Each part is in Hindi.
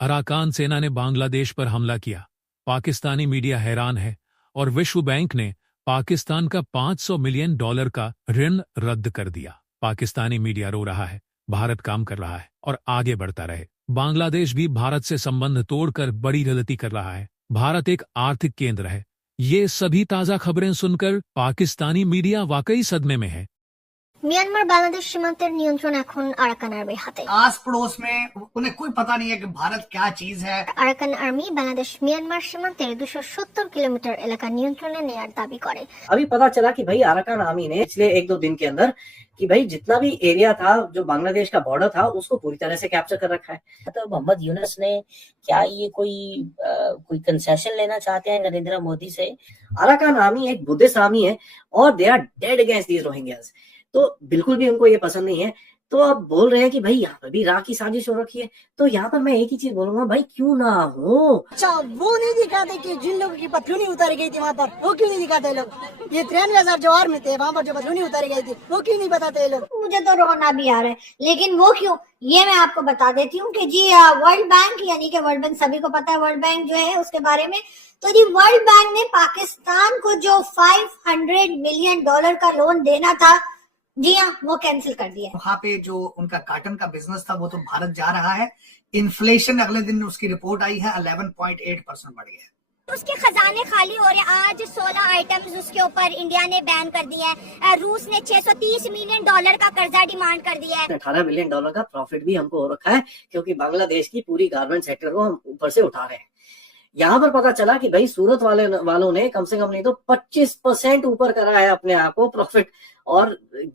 अराकान सेना ने बांग्लादेश पर हमला किया। पाकिस्तानी मीडिया हैरान है और विश्व बैंक ने पाकिस्तान का $500 मिलियन का ऋण रद्द कर दिया। पाकिस्तानी मीडिया रो रहा है, भारत काम कर रहा है और आगे बढ़ता रहे। बांग्लादेश भी भारत से संबंध तोड़कर बड़ी गलती कर रहा है। भारत एक आर्थिक केंद्र है। ये सभी ताजा खबरें सुनकर पाकिस्तानी मीडिया वाकई सदमे में है। মিয়ানমার বাংলাদেশ সীমান্তের নিয়ন্ত্রণ এখন আরাকান আর্মির হাতে। आस पड़ोस में उन्हें कोई पता नहीं है कि भारत क्या चीज है। আরাকান আর্মি বাংলাদেশ মিয়ানমার সীমান্তের 270 কিলোমিটার এলাকা নিয়ন্ত্রণে নেয়ার দাবি করে। अभी पता चला कि भाई अराकान आर्मी ने पिछले 1-2 दिन के अंदर कि भाई जितना भी एरिया था जो बांग्लादेश का बॉर्डर था उसको पूरी तरह से कैप्चर कर रखा है। तो मोहम्मद यूनुस ने क्या ये कोई कंसेशन लेना चाहते हैं नरेंद्र मोदी से? अराकान आर्मी एक बुद्धिस्ट आर्मी है और they are dead against these Rohingyas, तो बिल्कुल भी उनको ये पसंद नहीं है। तो अब बोल रहे हैं कि भाई यहाँ पर भी राह की साजिश हो रखी है। तो यहाँ पर मैं एक ही चीज बोलूंगा, भाई क्यों ना हो। अच्छा वो नहीं दिखाते कि जिन लोगों की पथलूनी उतारी गई थी वहाँ पर, वो क्यों नहीं दिखाते लोग? ये 93,000 जवार में थे, वहाँ पर जो पथलूनी उतारी गई थी वो क्यों नहीं बताते लोग? मुझे तो रोना भी आ रहा है, लेकिन वो क्यों, ये मैं आपको बता देती हूँ कि जी वर्ल्ड बैंक, यानी कि वर्ल्ड बैंक सभी को पता है, वर्ल्ड बैंक जो है उसके बारे में, तो जी वर्ल्ड बैंक ने पाकिस्तान को जो $500 मिलियन का लोन देना था, जी हाँ, वो कैंसिल कर दिया। वहाँ पे जो उनका कॉटन का बिजनेस था वो तो भारत जा रहा है। इन्फ्लेशन अगले दिन उसकी रिपोर्ट आई है 11.8% बढ़ गया है। उसके खजाने खाली हो रहे। आज 16 आइटम्स उसके ऊपर इंडिया ने बैन कर दिया है। रूस ने $630 मिलियन का कर्जा डिमांड कर दिया है। $18 मिलियन का प्रॉफिट भी हमको हो रखा है क्योंकि बांग्लादेश की पूरी गारमेंट सेक्टर को हम ऊपर से उठा रहे हैं। यहाँ पर पता चला कि भाई सूरत वालों ने कम से कम नहीं तो 25% ऊपर करा है अपने आप को प्रॉफिट, और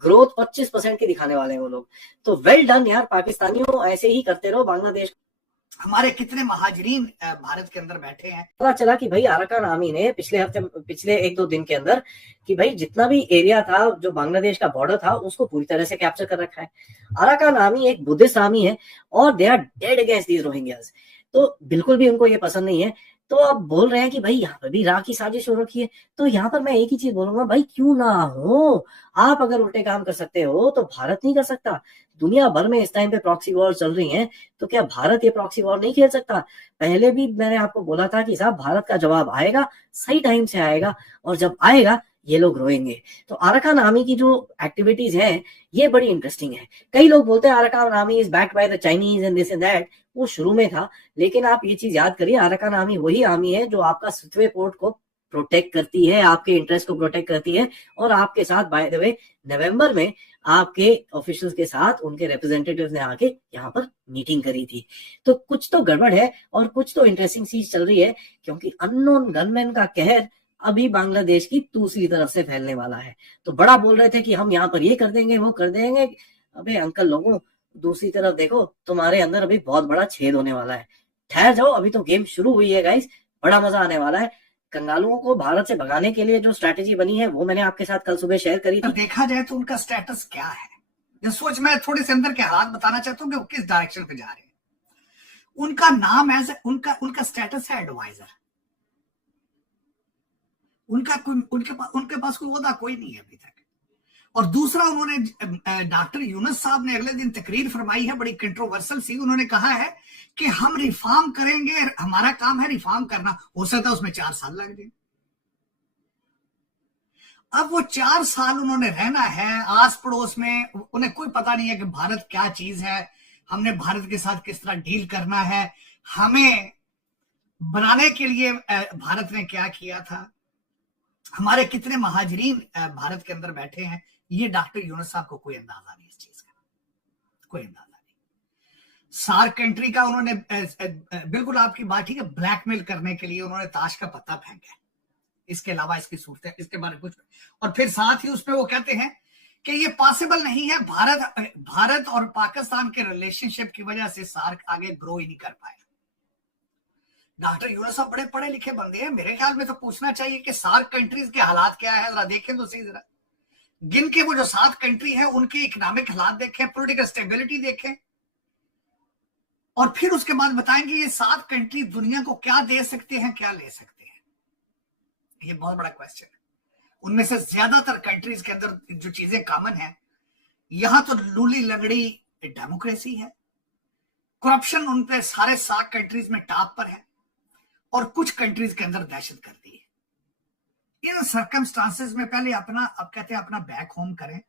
ग्रोथ 25% की दिखाने वाले हैं वो लोग। तो वेल डन यार पाकिस्तानियों, ऐसे ही करते रहो। बांग्लादेश हमारे कितने महाजरीन भारत के अंदर बैठे हैं। पता चला कि भाई अराकान आर्मी ने पिछले 1-2 दिन के अंदर कि भाई जितना भी एरिया था जो बांग्लादेश का बॉर्डर था उसको पूरी तरह से कैप्चर कर रखा है। अराकान आर्मी एक बुद्धिस्ट आर्मी है और they are dead against these Rohingyas, तो बिल्कुल भी उनको ये पसंद नहीं है। तो अब बोल रहे हैं कि भाई यहाँ पर भी राह की साजिश हो रखी है। तो यहाँ पर मैं एक ही चीज बोलूंगा, भाई क्यों ना हो। आप अगर उल्टे काम कर सकते हो तो भारत नहीं कर सकता। दुनिया भर में इस टाइम पे प्रॉक्सी वॉर चल रही है, तो क्या भारत ये प्रॉक्सी वॉर नहीं खेल सकता? पहले भी मैंने आपको बोला था कि साहब भारत का जवाब आएगा, सही टाइम से आएगा, और जब आएगा ये लोग रोएंगे। तो अराकान आर्मी की जो एक्टिविटीज हैं ये बड़ी इंटरेस्टिंग है। कई लोग बोलते हैं Arakan army is backed by the Chinese and this and that, वो शुरू में था, लेकिन आप ये चीज याद करिए, अराकान आर्मी वही आर्मी है जो आपका सितवे पोर्ट को प्रोटेक्ट करती है, आपके इंटरेस्ट को प्रोटेक्ट करती है, और आपके साथ बाय द वे नवंबर में आपके ऑफिशियल्स के साथ उनके रिप्रेजेंटेटिव्स ने आके यहाँ पर मीटिंग करी थी। तो कुछ तो गड़बड़ है और कुछ तो इंटरेस्टिंग चीज चल रही है, क्योंकि अननोन गनमैन का कहर अभी बांग्लादेश की दूसरी तरफ से फैलने वाला है। तो बड़ा बोल रहे थे कि हम यहाँ पर ये कर देंगे वो कर देंगे। अबे अंकल लोगों, दूसरी तरफ देखो, तुम्हारे अंदर अभी बहुत बड़ा छेद होने वाला है। ठहर जाओ, अभी तो गेम शुरू हुई है गाइस, बड़ा मजा आने वाला है। कंगालुओं को भारत से भगाने के लिए जो स्ट्रैटेजी बनी है वो मैंने आपके साथ कल सुबह शेयर करी थी। देखा जाए तो उनका स्टेटस क्या है, सोच मैं थोड़े से अंदर के हालात बताना चाहता हूँ कि वो किस डायरेक्शन पे जा रहे हैं। उनका नाम एज उनका स्टेटस है एडवाइजर। उनके पास कोई ओहदा कोई नहीं है अभी तक। और दूसरा, उन्होंने डॉक्टर यूनुस साहब ने अगले दिन तकरीर फरमाई है, बड़ी कंट्रोवर्सल सी। उन्होंने कहा है कि हम रिफॉर्म करेंगे, हमारा काम है रिफॉर्म करना। हो सकता है उसमें 4 साल लग जाए। अब वो 4 साल उन्होंने रहना है आस पड़ोस में, उन्हें कोई पता नहीं है कि भारत क्या चीज है, हमने भारत के साथ किस तरह डील करना है, हमें बनाने के लिए भारत ने क्या किया था, हमारे कितने महाजरीन भारत के अंदर बैठे हैं। ये डॉक्टर यूनुस साहब को कोई अंदाजा नहीं इस चीज का, कोई अंदाजा नहीं। सार्क कंट्री का उन्होंने बिल्कुल आपकी बात ठीक है, ब्लैकमेल करने के लिए उन्होंने ताश का पत्ता फेंका है। इसके अलावा इसकी सूरत है, इसके बारे में कुछ। और फिर साथ ही उसमें वो कहते हैं कि ये पॉसिबल नहीं है, भारत और पाकिस्तान के रिलेशनशिप की वजह से सार्क आगे ग्रो ही नहीं कर पाया। डॉक्टर यूनुस साहब बड़े पढ़े लिखे बंदे हैं, मेरे ख्याल में तो पूछना चाहिए कि सार्क कंट्रीज के हालात क्या है, जरा देखें तो सही। जरा गिन के वो जो 7 कंट्री है उनके इकोनॉमिक हालात देखें, पॉलिटिकल स्टेबिलिटी देखें, और फिर उसके बाद बताएंगे ये 7 कंट्री दुनिया को क्या दे सकते हैं, क्या ले सकते हैं। ये बहुत बड़ा क्वेश्चन है। उनमें से ज्यादातर कंट्रीज के अंदर जो चीजें कॉमन है, यहां तो लूली लगड़ी डेमोक्रेसी है, करप्शन उन पे सारे 7 कंट्रीज में टॉप पर है और कुछ कंट्रीज के अंदर दहशतगर्दी है। इन सर्कमस्टांसेस में पहले अपना, अब कहते हैं अपना बैक होम करें,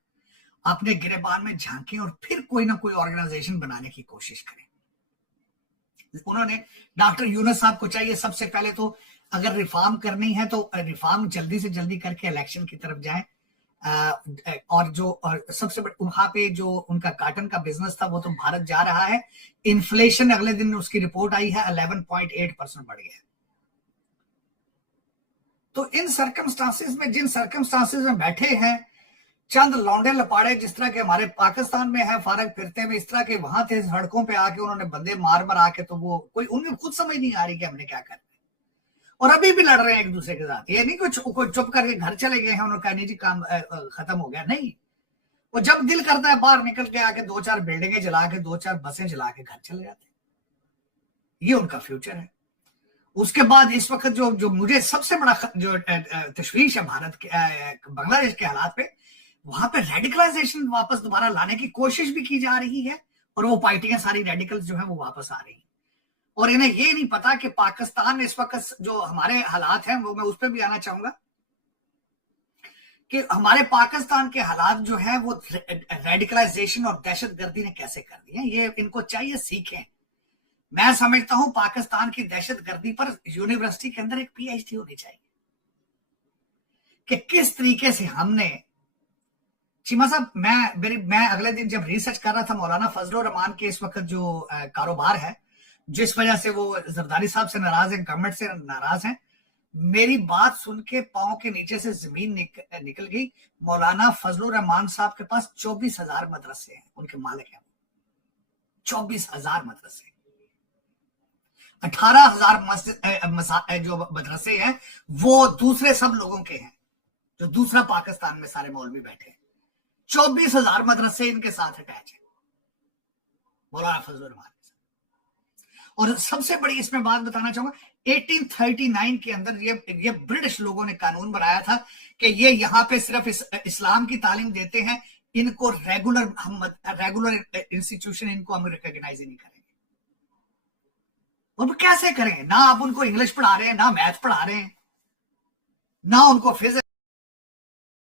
अपने गिरेबान में झांकें और फिर कोई ना कोई ऑर्गेनाइजेशन बनाने की कोशिश करें। उन्होंने डॉक्टर यूनुस साहब को चाहिए सबसे पहले तो अगर रिफॉर्म करनी है तो रिफॉर्म जल्दी से जल्दी करके इलेक्शन की तरफ जाएं, और जो सबसे बड़ा वहां पे जो उनका कॉटन का बिजनेस था वो तो भारत जा रहा है। इन्फ्लेशन अगले दिन उसकी रिपोर्ट आई है 11.8% बढ़ गया। तो इन सर्कमस्टांसेस में, जिन सर्कमस्टांसेस में बैठे हैं चंद लौंडे लपाड़े जिस तरह के हमारे पाकिस्तान में है फारग फिरते हुए, इस तरह के वहां थे सड़कों पे आके उन्होंने बंदे मार मार आके, तो वो कोई उनमें खुद समझ नहीं आ रही कि हमने क्या करना है, और अभी भी लड़ रहे हैं एक दूसरे के साथ। ये नहीं कुछ कोई चुप करके घर चले गए हैं, उन्होंने कहा नहीं जी काम खत्म हो गया, नहीं। वो जब दिल करता है बाहर निकल के आके 2-4 बिल्डिंगें जला के 2-4 बसें जला के घर चले जाते हैं। ये उनका फ्यूचर है। उसके बाद इस वक्त जो मुझे सबसे बड़ा जो तशवीश है भारत के बांग्लादेश के हालात पे, वहां पे रेडिकलाइजेशन वापस दोबारा लाने की कोशिश भी की जा रही है और वो पार्टियां सारी रेडिकल्स जो है वो वापस आ रही है। और इन्हें ये नहीं पता कि पाकिस्तान इस वक्त जो हमारे हालात हैं वो मैं उस पर भी आना चाहूंगा कि हमारे पाकिस्तान के हालात जो है वो रेडिकलाइजेशन और दहशतगर्दी ने कैसे कर दी है। ये इनको चाहिए सीखें। मैं समझता हूं पाकिस्तान की दहशतगर्दी पर यूनिवर्सिटी के अंदर एक पीएचडी होनी चाहिए कि किस तरीके से हमने, चीमा साहब मैं अगले दिन जब रिसर्च कर रहा था मौलाना फजलुर रहमान के इस वक्त जो कारोबार है, जिस वजह से वो जरदारी साहब से नाराज है, गवर्नमेंट से नाराज हैं, मेरी बात सुन के पांव के नीचे से जमीन निकल गई। मौलाना फजलुर रहमान साहब के पास 24,000 मदरसे हैं, उनके मालिक हैं 24,000 मदरसे। 18,000 जो मदरसे हैं वो दूसरे सब लोगों के हैं, जो दूसरा पाकिस्तान में सारे मौलवी बैठे हैं। 24,000 मदरसे इनके साथ अटैच है मौलाना फजलुर रहमान। और सबसे बड़ी इसमें बात बताना चाहूंगा, 1839 के अंदर ये ब्रिटिश लोगों ने कानून बनाया था कि ये यहाँ पे सिर्फ इस्लाम की तालीम देते हैं, इनको रेगुलर इंस्टीट्यूशन इनको हम रिकॉग्नाइज नहीं करेंगे। और कैसे करें? ना आप उनको इंग्लिश पढ़ा रहे हैं, ना मैथ पढ़ा रहे हैं, ना उनको फिजिक्स